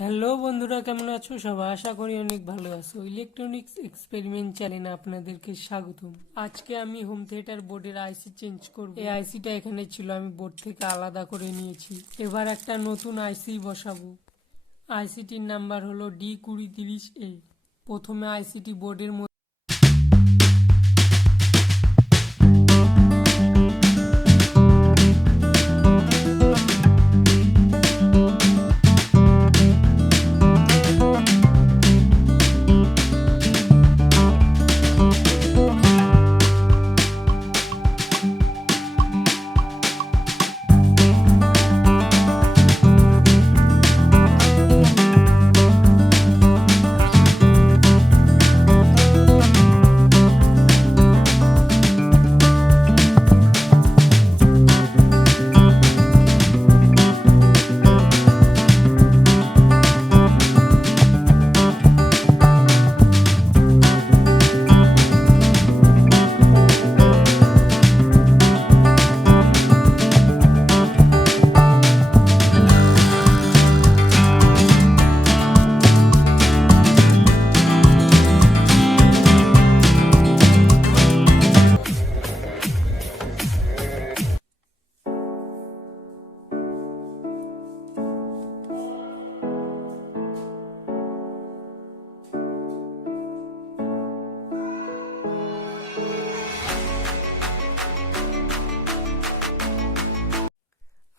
Hello বন্ধুরা, কেমন আছো সবাই? আশা করি অনেক ভালো আছো। ইলেকট্রনিক্স এক্সপেরিমেন্ট চ্যানেলে আপনাদেরকে স্বাগতম। আজকে আমি হোম থিয়েটার বোর্ডের আইসি চেঞ্জ করব। এই আইসিটা এখানে ছিল, আমি বোর্ড থেকে আলাদা করে নিয়েছি। এবার একটা নতুন আইসি বসাবো। আইসিটির নাম্বার হলো D2030A। প্রথমে আইসিটি বোর্ডের মধ্যে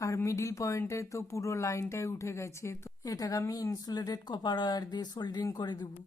আর মিডিল পয়েন্টে তো পুরো লাইনটাই উঠে গেছে, তো এটাকে আমি ইনসুলেটেড কপার ওয়্যার দিয়ে সোল্ডারিং করে দেবো।